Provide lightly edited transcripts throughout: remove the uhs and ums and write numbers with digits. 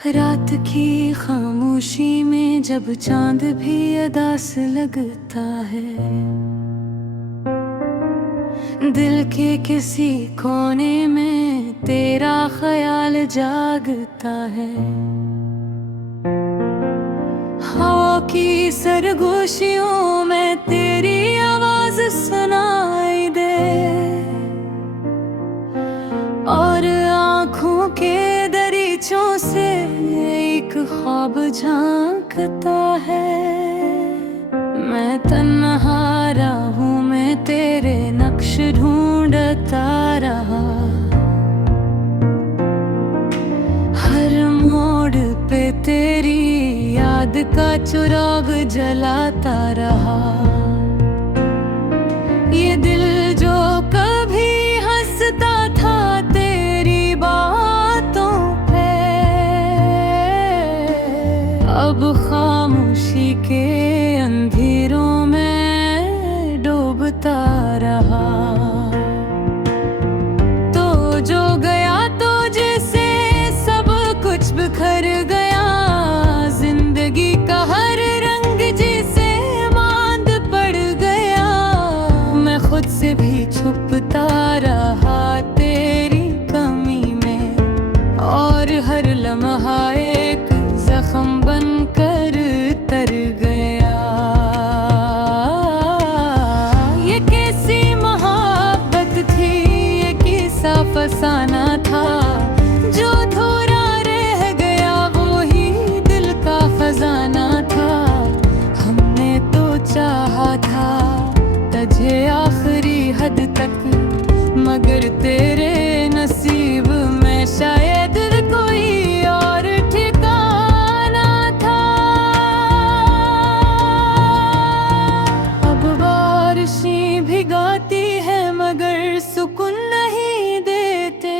रात की खामोशी में जब चांद भी अदास लगता है, दिल के किसी कोने में तेरा ख्याल जागता है। हवा की सरगोशियों में तेरी आवाज सुनाई दे, और आँखों के दरीचों से एक ख्वाब झांकता है। मैं तन्हा राहों में तेरे नक्श ढूंढता रहा, हर मोड़ पे तेरी याद का चिराग जलाता रहा। ये दिल जो कभी हंसता था तेरी बातों पे, अब खामोशी के अंधेरों में डूबता रहा। तो जो गया तो जैसे सब कुछ बिखर गया, जिंदगी का हर रंग जैसे मांद पड़ गया। मैं खुद से भी छुपता रहा तेरी कमी में, और हर लम्हा एक जख्म बनकर तर गया। ये कैसी मोहब्बत थी, ये कैसा फसाना था, जो थोड़ा रह गया वो ही दिल का खजाना था। हमने तो चाहा था तुझे आखिरी हद तक, मगर तेरे नसीब में शायद कोई और ठिकाना था। अब बारिशें भिगाती है मगर सुकून नहीं देते,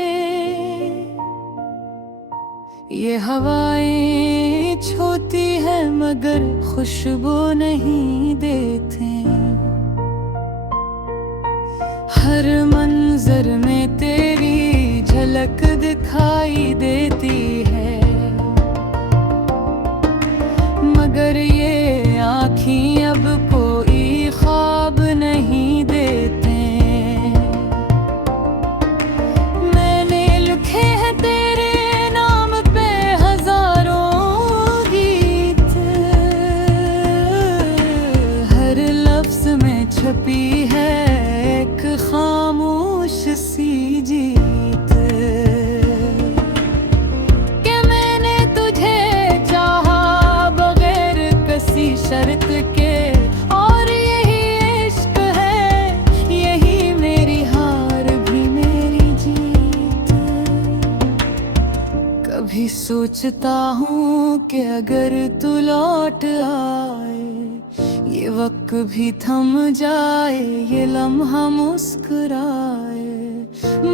ये हवाएं छूती है मगर खुशबू नहीं देते। हर मंजर में तेरी झलक दिखाई देती है, मगर ये आँखें अब कोई ख्वाब नहीं देते। मैंने लिखे हैं तेरे नाम पे हजारों गीत, हर लफ्ज में छपी है एक खामोश सी जीत। कि मैंने तुझे चाहा बगैर किसी शर्त के, और यही इश्क है, यही मेरी हार भी मेरी जीत। कभी सोचता हूँ कि अगर तू लौट आए, ये वक्त भी थम जाए, ये लम्हा मुस्कुराए,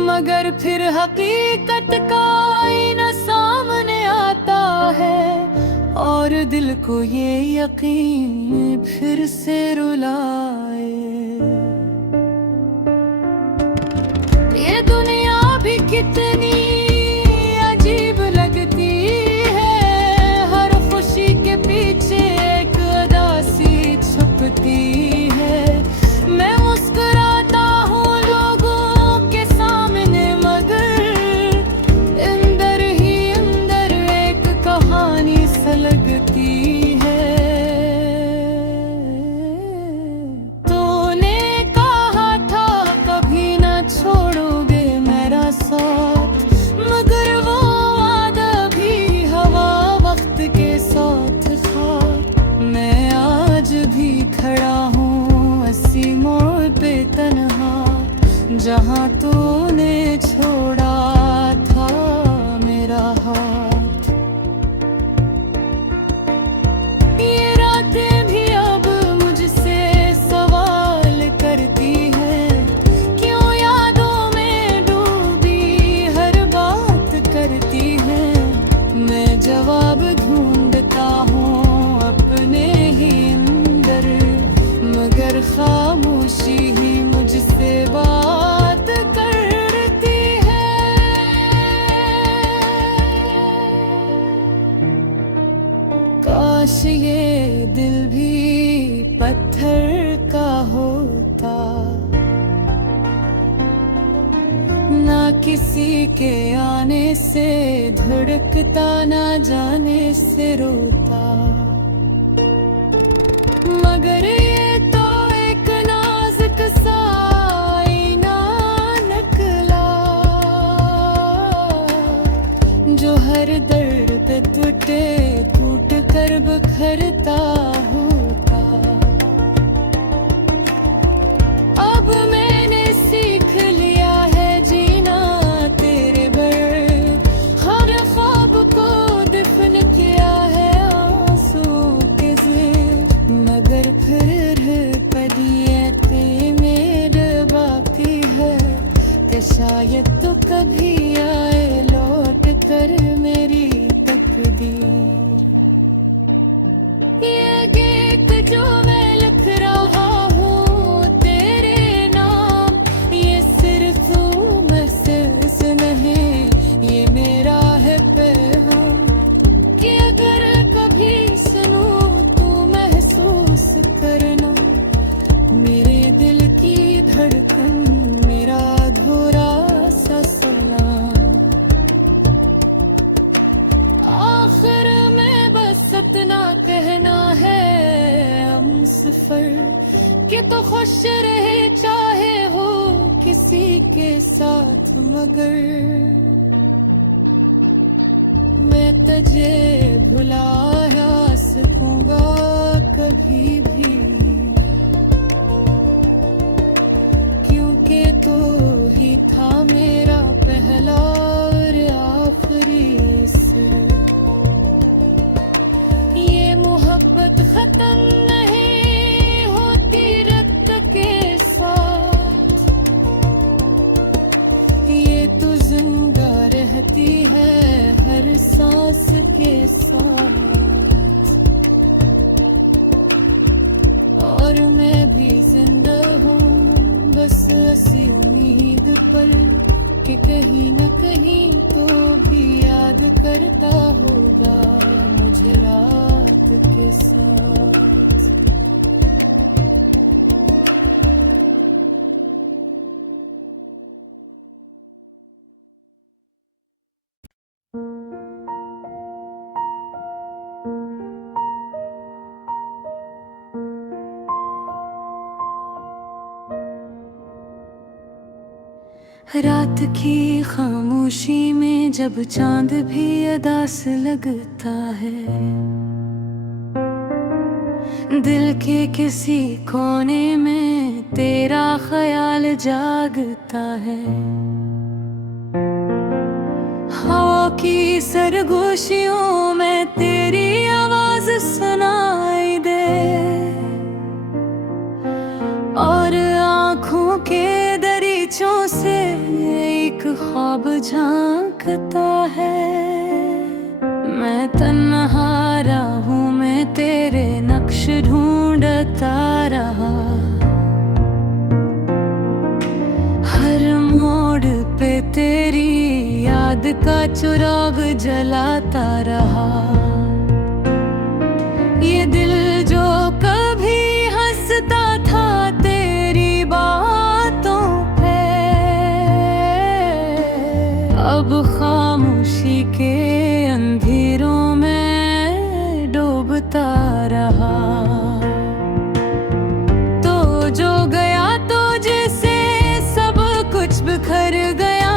मगर फिर हकीकत का आईना सामने आता है, और दिल को ये यकीन फिर से रुलाए। ये दुनिया भी कितनी अजीब लगती है, हर खुशी के पीछे एक उदासी छुपती है। मैं मुस्कुराता हूँ लोगों के सामने, मगर अंदर ही अंदर एक कहानी सा लगती है। तूने कहा था कभी ना छोड़ोगे मेरा साथ, मगर वो वादा भी हवा वक्त के साथ था। मैं आज भी खड़ा हूँ इसी मोड़ पे तन्हा, जहाँ तूने छोड़ा था मेरा हाथ। ये रातें भी अब मुझसे सवाल करती हैं, क्यों यादों में डूबी हर बात करती हैं। मैं जवाब ढूंढता हूँ अपने ही अंदर, मगर खामोशी ही मुझसे बात कर ये दिल भी पत्थर का होता, ना किसी के आने से धड़कता, ना जाने से रोता। मगर ये तो एक नाजुक सा आईना निकला, जो हर दर्द टूटे टूट कर बिखरता होता। अब मैंने सीख लिया है जीना तेरे बगैर, हर ख्वाब को दफन किया है आंसू के ज़ेर। मगर फिर पदियते मेरे बाकी है कि शायद तो कभी आए लौट कर मेरी तकदीर। ये गीत जो मैं लिख रहा हूँ तेरे नाम, ये सिर्फ महसूस नहीं, ये मेरा है पैगाम कि अगर कभी सुनूं तो महसूस करना। मेरे दिल की धड़कन, मेरा अधूरा सा सलाम। आखिर में बस इतना कहना है हम सफर कि तो खुश रहे चाहे हो किसी के साथ, मगर मैं तुझे भुला ना सकूंगा कभी भी, क्योंकि तू ही था मेरा पहला और आखिरी असर। ये मोहब्बत खत्म नहीं होती रक्त के साथ, ये तो जिंदा रहती है हर सांस के साथ। और मैं भी जिंदा हूँ बस इसी उम्मीद पर कि कहीं न कहीं तो भी याद करता होगा मुझे रात के साथ। रात की खामोशी में जब चांद भी अदास लगता है, दिल के किसी कोने में तेरा ख्याल जागता है। हवा की सरगोशियों में तेरी आवाज सुनाई दे, और आँखों के दरीचों से एक ख्वाब झांकता है। मैं तन्हा राहों में तेरे नक्श ढूंढता रहा, हर मोड़ पे तेरी याद का चिराग जलाता रहा। ये दिल जो कभी हंसता था तेरी बातों पे, अब खामोशी के अंधेरों में डूबता रहा। तो जो गया तो जैसे सब कुछ बिखर गया,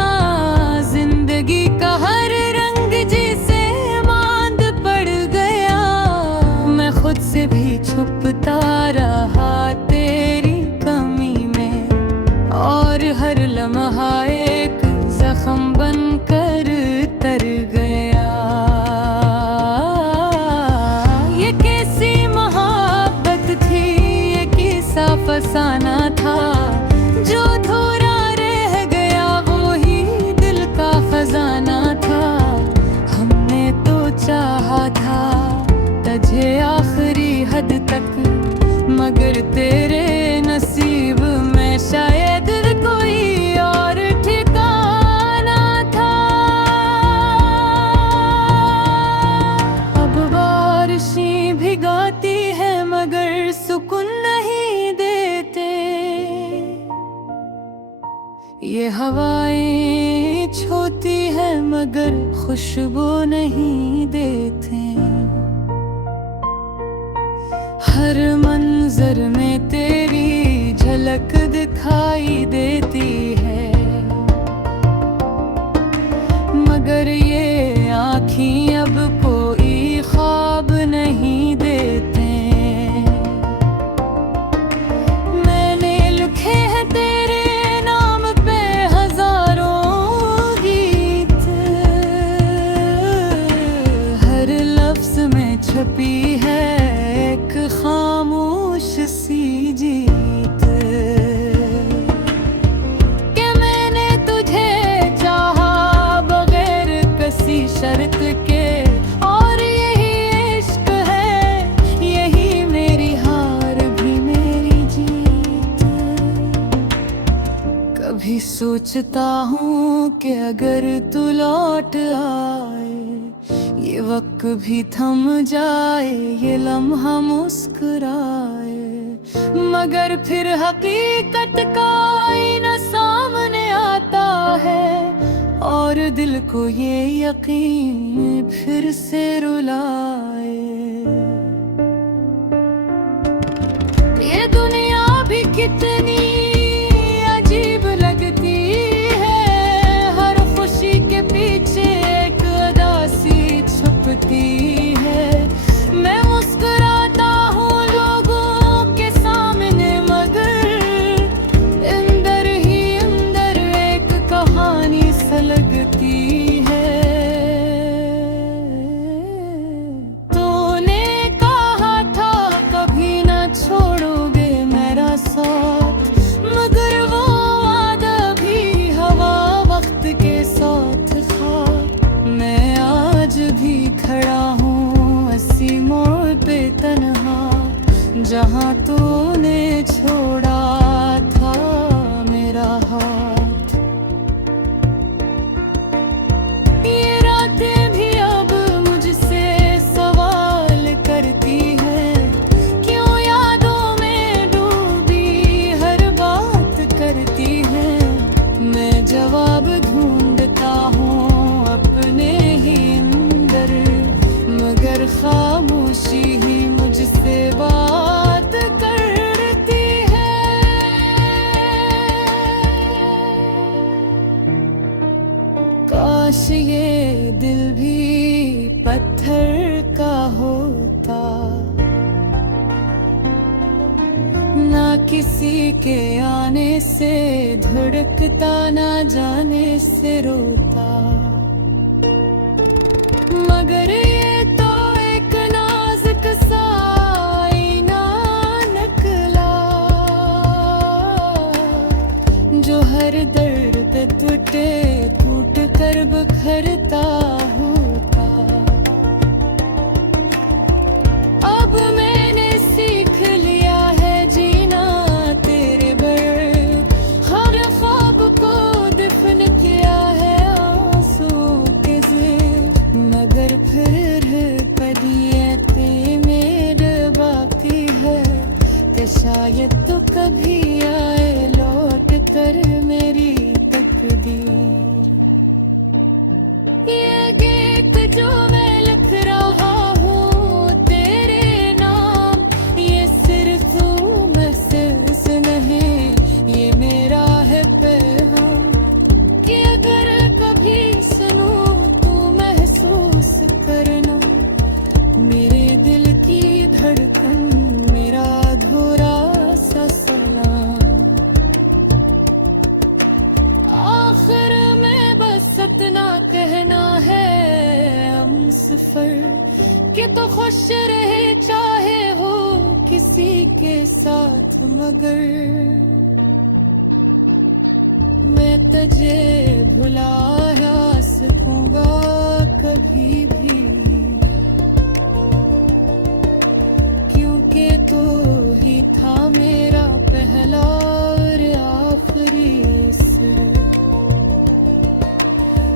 जिंदगी का हर रंग जैसे मांद पड़ गया। मैं खुद से भी छुपता रहा तेरी कमी में, और हर लम्हा एक जख्म बनकर तर गया। ये कैसी मोहब्बत थी, ये कैसा फसाना था, जो अधूरा रह गया वो ही दिल का खजाना था। हमने तो चाहा था तुझे आखिरी हद तक, मगर तेरे नसीब में शायद कोई और ठिकाना था। अब बारिशें भिगा गाती है मगर सुकून नहीं देते। ये हवाएं छूती है मगर खुशबू नहीं देते। हर मंजर में तेरी झलक दिखाई देती है, मगर ये आँखें अब कोई ख्वाब नहीं देते। मैंने लिखे हैं तेरे नाम पे हजारों गीत, हर लफ्ज में छपी है एक खामोश सी जीत। कि मैंने तुझे चाहा बगैर किसी शर्त के, और यही इश्क है, यही मेरी हार भी मेरी जीत। कभी सोचता हूँ कि अगर तू लौट आए, ये वक्त भी थम जाए, ये लम्हा मुस्कुराए, मगर फिर हकीकत का आईना सामने आता है, और दिल को ये यकीन फिर से रुलाए। ये दुनिया भी कितनी अजीब लगती है, हर खुशी के पीछे एक उदासी छुपती है। मैं मुस्कुराता हूँ लोगों के सामने, मगर अंदर ही अंदर एक कहानी सा लगती है। तूने कहा था कभी ना छोड़ोगे मेरा साथ, मगर वो वादा भी हवा वक्त के साथ था। मैं आज भी खड़ा हूँ अस्सी मोड़ पे तन्हा, जहाँ तूने छोड़ा था मेरा हाथ। ये रातें भी अब मुझसे सवाल करती है, क्यों यादों में डूबी हर बात करती है। मैं जवाब ढूंढता हूँ अपने ही अंदर, मगर खामोशी ही मुझसे बात करती है। काश ये दिल भी पत्थर का होता, ना किसी के आने से धड़कता, ना जाने से रोता, मगर ये तो एक नाजुक सा आईना निकला, जो हर दर्द टूटे टूट कर बिखरता होता। अब मैंने सीख लिया है जीना तेरे बगैर, हर ख्वाब को दफन किया है आंसू के ज़ेर, मगर फिर कदियते मेरे बाकी है, कि शायद तो कभी आए लौट कर मेरी तकदीर। ये गीत जो मैं लिख रहा हूँ तेरे नाम, ये सिर्फ महसूस नहीं, ये मेरा है पैगाम, कि अगर कभी सुनूं तो महसूस करना, मेरे दिल की धड़कन, मेरा अधूरा सा सलाम। आखिर में बस इतना कहना है हम सफर, कि तो खुश रहे चाहे हो किसी के साथ, मगर मैं तुझे भुला ना सकूंगा कभी भी, क्योंकि तू ही था मेरा पहला और आखिरी सर।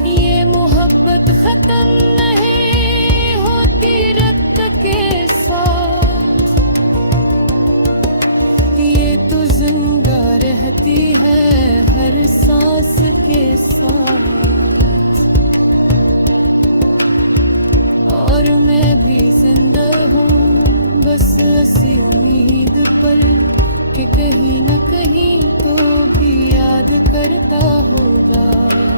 ये मोहब्बत खत्म नहीं होती रक्त के साथ, ऐसी उम्मीद पर कि कहीं न कहीं तो भी याद करता होगा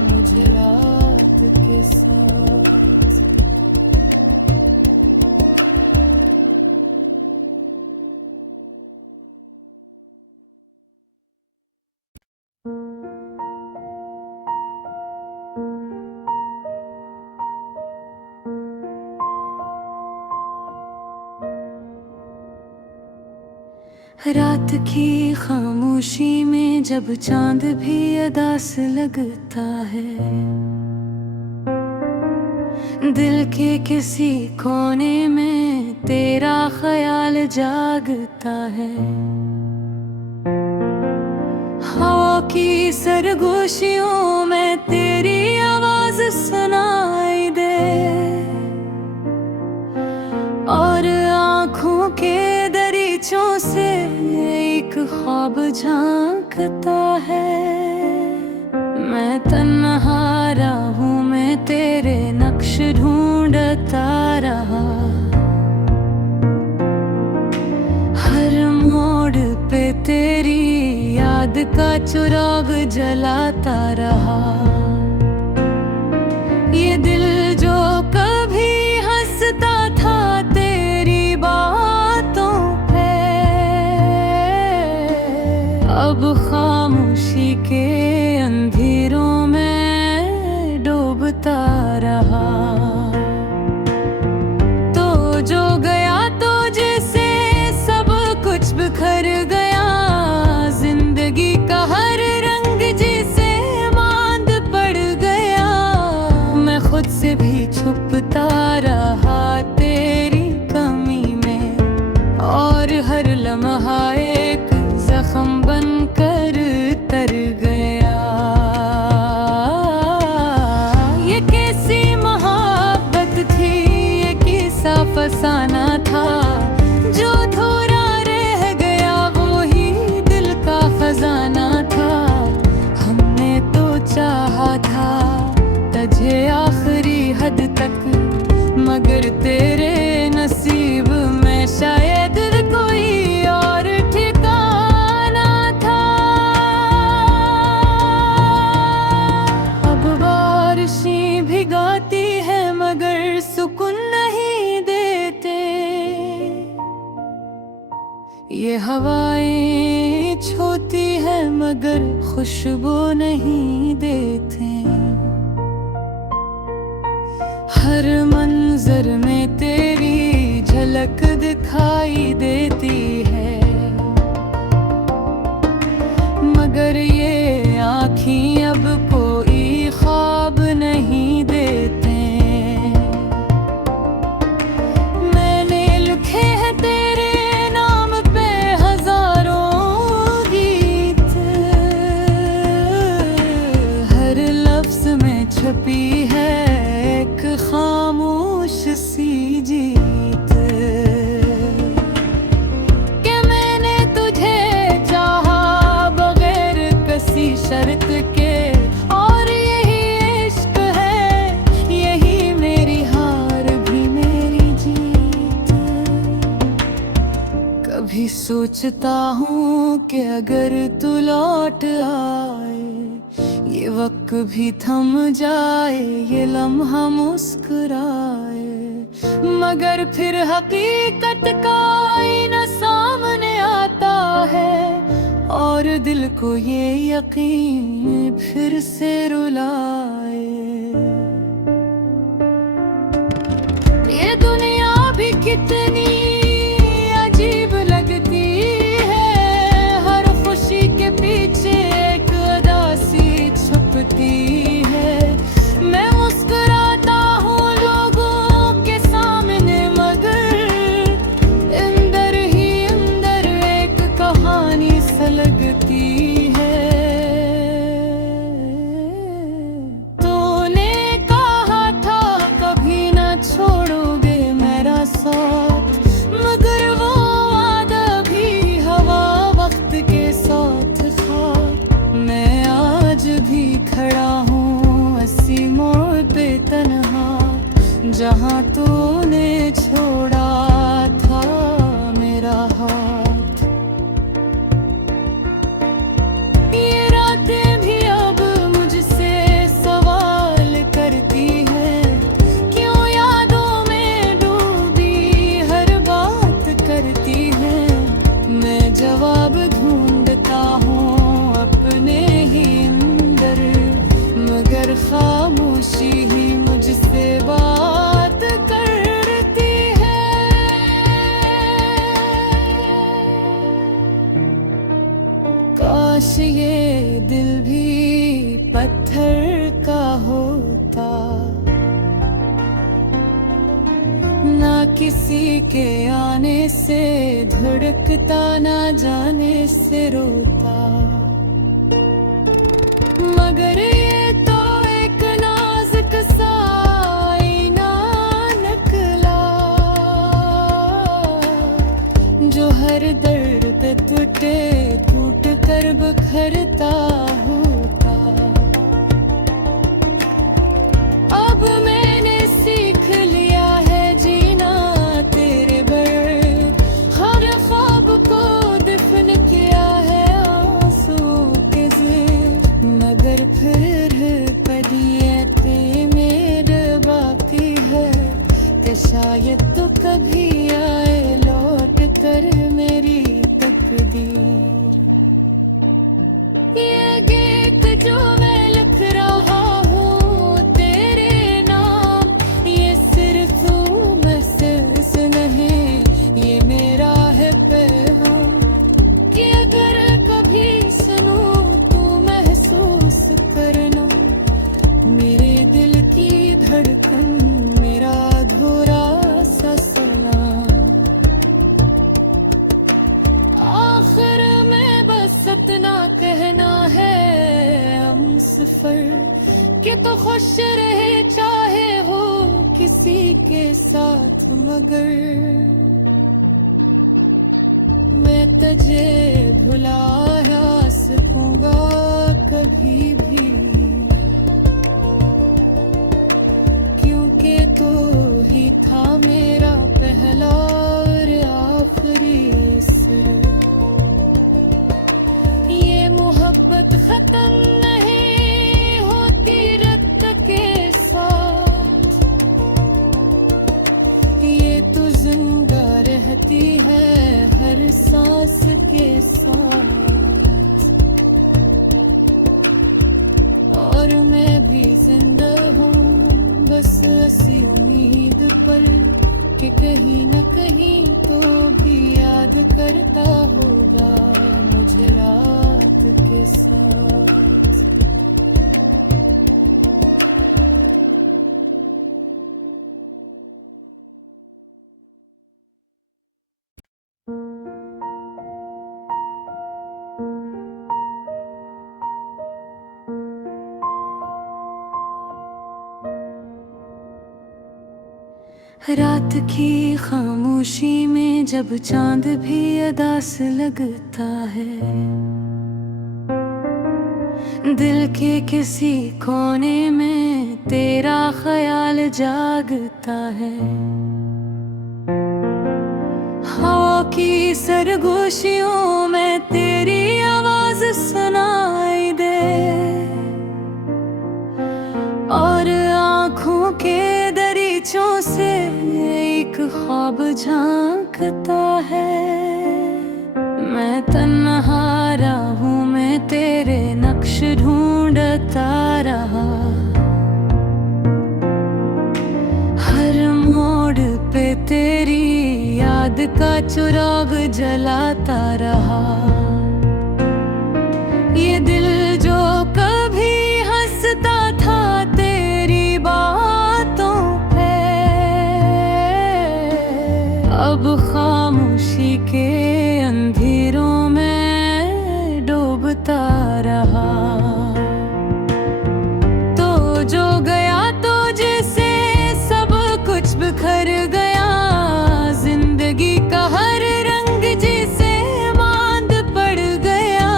मुझे रात के साथ। रात की खामोशी में जब चांद भी अदास लगता है, दिल के किसी कोने में तेरा ख्याल जागता है। हवा की सरगोशियों में तेरी आवाज सुनाई दे, और आँखों के दरीचों से एक ख्वाब झांकता है। मैं तन्हा राहों में तेरे नक्श ढूंढता रहा, हर मोड़ पे तेरी याद का चिराग जलाता रहा। ये दिल जो कभी हंसता था तेरी बातों पे, अब खामोशी के अंधेरों में डूबता रहा। तो जो गया तो जैसे सब कुछ बिखर गया, जिंदगी का हर रंग जैसे मांद पड़ गया। मैं खुद से भी छुपता रहा तेरी कमी में, और हर लम्हा एक जख्म बनकर तर गया। ये कैसी मोहब्बत थी, ये कैसा फसाना था, जो थोड़ा रह गया वो ही दिल का खजाना था। हमने तो चाहा था तुझे आखिरी हद तक, मगर तेरे नसीब में शायद कोई और ठिकाना था। अब बारिशें भिगाती है मगर सुकून नहीं देते, ये हवाएं छोती है मगर खुशबू नहीं देते। हर मंजर में तेरी झलक दिखाई देती है, मगर ये आँखें अब कोई ख्वाब नहीं देते। मैंने लिखे हैं तेरे नाम पे हजारों गीत, हर लफ्ज में छपी है एक खामोश सी जीत। कि मैंने तुझे चाहा बगैर किसी शर्त के, और यही इश्क है, यही मेरी हार भी मेरी जीत। कभी सोचता हूँ कि अगर तू लौट आए, ये वक्त भी थम जाए, ये लम्हा मुस्कुराए, मगर फिर हकीकत का आईना सामने आता है, और दिल को ये यकीन फिर से रुलाए। ये दुनिया भी कितनी अजीब लगती है, हर खुशी के पीछे एक उदासी छुपती है। मैं मुस्कुराता हूँ लोगों के सामने, मगर अंदर ही अंदर एक कहानी सा लगती है। तूने कहा था कभी ना छोड़ोगे मेरा साथ, मैं जवाब ढूंढता हूँ अपने ही अंदर, मगर खामोशी ही मुझसे बात करती है। काश ये दिल भी पत्थर का होता, ना किसी के आने से धड़कता, ना जाने से रोता, मगर ये तो एक नाजुक सा आईना निकला, जो हर दर्द टूटे टूट कर बिखरता होता। अब मैंने सीख लिया है जीना तेरे बगैर, हर ख्वाब को दफन किया है आंसू के ज़ेर, मगर फिर पदियते मेरे बाकी है कि शायद तो कभी आए लौट कर मेरी तकदीर। ये गीत जो मैं लिख रहा हूँ तेरे नाम, ये सिर्फ तू महसूस नहीं, ये मेरा है पैगाम कि अगर कभी सुनूं तू महसूस करना, मेरे दिल की धड़कन, मेरा अधूरा सा सलाम। आखिर में बस इतना कहना है हम सफर कि तो खुश रहे चाहे हो किसी के साथ, मगर मैं तुझे भुलाया सकूंगा कभी भी, क्योंकि तू ही था मेरा पहला और आखिरी सर। ये मोहब्बत खत्म नहीं होती रक्त के साथ, ये तो जिंदा रहती है हर सांस के साथ, और मैं भी जिंदा हूँ बस इसी उम्मीद पर कि कहीं न कहीं तो भी याद करता होगा मुझे रात के साथ। रात की खामोशी में जब चांद भी अदास लगता है, दिल के किसी कोने में तेरा ख्याल जागता है। हवा की सरगोशियों में तेरी आवाज सुनाई दे, और आँखों के दरीचों से एक ख्वाब झांकता है। मैं तन्हा राहों में तेरे नक्श ढूंढता रहा, हर मोड़ पे तेरी याद का चिराग जलाता रहा। ये दिल जो कभी हंसता था तेरी बातों पे, अब खामोशी के अंधेरों में डूबता रहा। तो जो गया तो जैसे सब कुछ बिखर गया, जिंदगी का हर रंग जैसे मांद पड़ गया।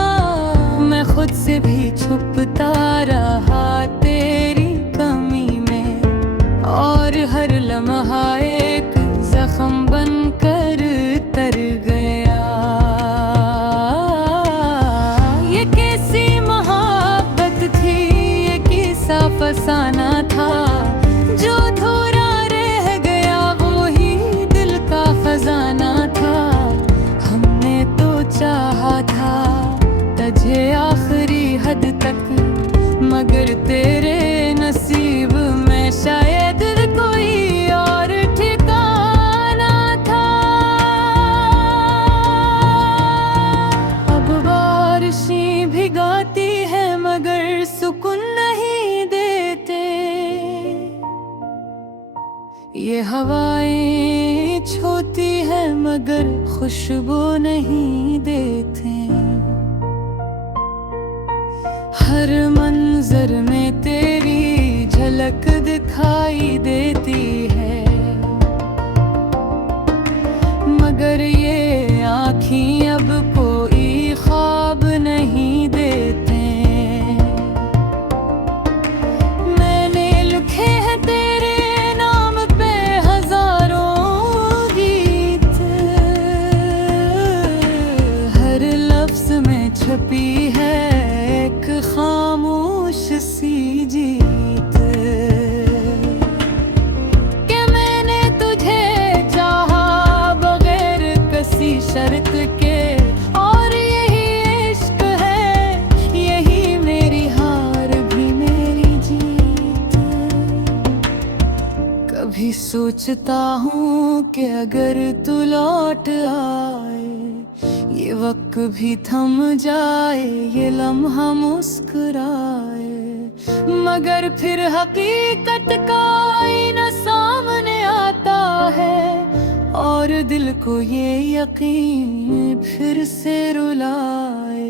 मैं खुद से भी छुपता रहा तेरी कमी में, और हर लम्हा एक जख्म बनकर तर गया। ये कैसी महा हवाएं छूती है मगर खुशबू नहीं देते। हर मंजर में तेरी झलक दिखाई देती है, मगर ये आँखें अब कोई ख्वाब नहीं देते। मैंने लिखे हैं तेरे नाम पे हजारों गीत, हर लफ्ज में छपी है एक खामोश सी जीत। कि मैंने तुझे चाहा बगैर किसी शर्त के, और यही इश्क है, यही मेरी हार भी मेरी जीत। कभी सोचता हूँ कि अगर तू लौट आए, ये वक्त भी थम जाए, ये लम्हा मुस्कुराए, मगर फिर हकीकत का आईना सामने आता है, और दिल को ये यकीन फिर से रुलाए।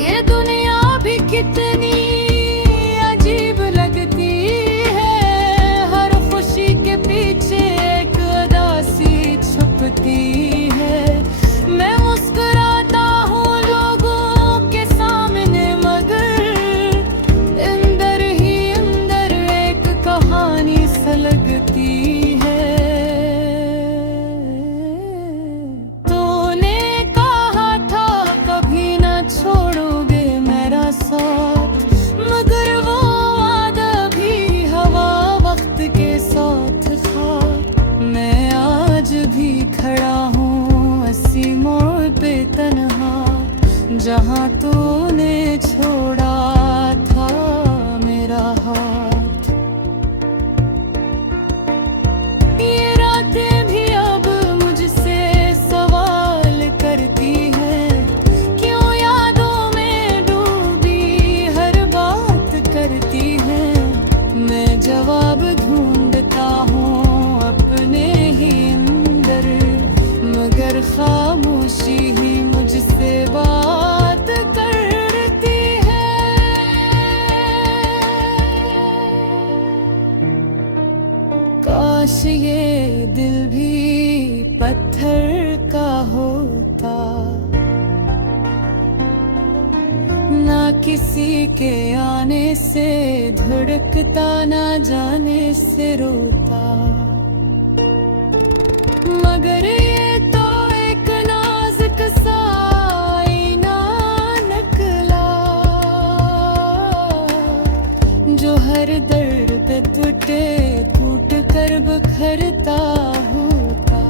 ये दुनिया भी कितनी अजीब लगती है, हर खुशी के पीछे एक उदासी छुपती है। मैं मुस्कुराता हूँ लोगों के सामने, मगर अंदर ही अंदर एक कहानी सा लगती है। तूने कहा था कभी ना छोड़ोगे मेरा साथ, मगर वो वादा भी हवा वक्त के साथ था। मैं आज भी खड़ा हूँ इसी मोड़ पे तन्हा, जहाँ तूने छोड़ा था मेरा हाथ। ये रातें भी अब मुझसे सवाल करती हैं, क्यों यादों में डूबी हर बात करती हैं। मैं जवाब ढूंढता हूँ अपने ही अंदर, मगर खामोशी ही मुझसे बात करती है। काश ये दिल भी पत्थर का होता, ना किसी के आने से धड़कता, ना जाने से रोता, मगर ये तो एक नाजुक सा आईना निकला, जो हर दर्द पे टूटे टूट कर बिखरता होता।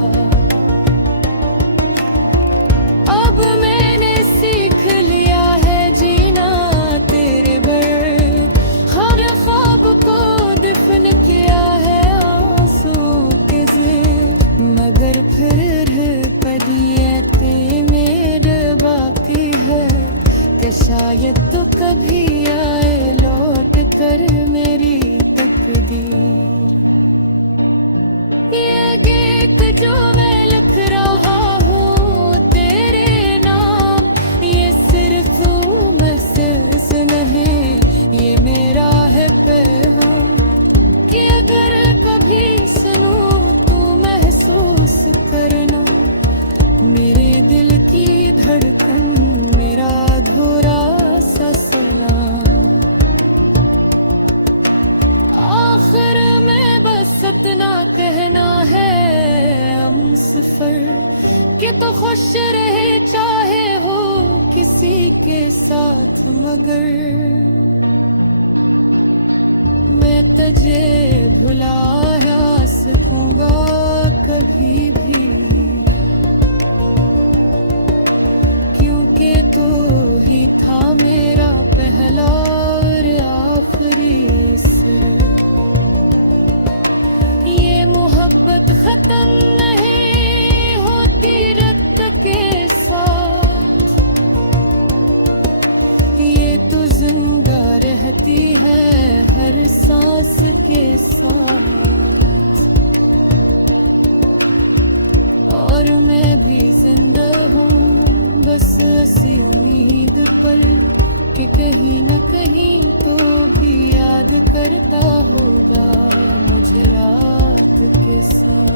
अब मैंने सीख लिया है जीना तेरे बगैर, हर ख्वाब को दफन किया है आंसू के ज़ेर, मगर फिर कदियते मेरे बाकी है, कि शायद तो कभी आए लौट कर मेरी तकदीर। ये गीत जो मैं लिख रहा हूँ तेरे नाम, ये सिर्फ महसूस नहीं, ये मेरा है पैगाम, कि अगर कभी सुनूं तू महसूस करना, मेरे दिल की धड़कन, मेरा अधूरा सा सलाम। आखिर में बस इतना कहना है हम सफर, कि तो खुश रहे चाहे हो किसी के साथ, मगर मैं तुझे भुला सकूंगा कभी भी, क्योंकि तू ही था मेरा पहला और आखिरी असर। ये मोहब्बत खत्म नहीं होती रक्त के साथ, ये तो जिंदा रहती है है हर सांस के साथ, और मैं भी जिंदा हूँ बस ऐसी उम्मीद पर कि कहीं न कहीं तो भी याद करता होगा मुझे रात के साथ।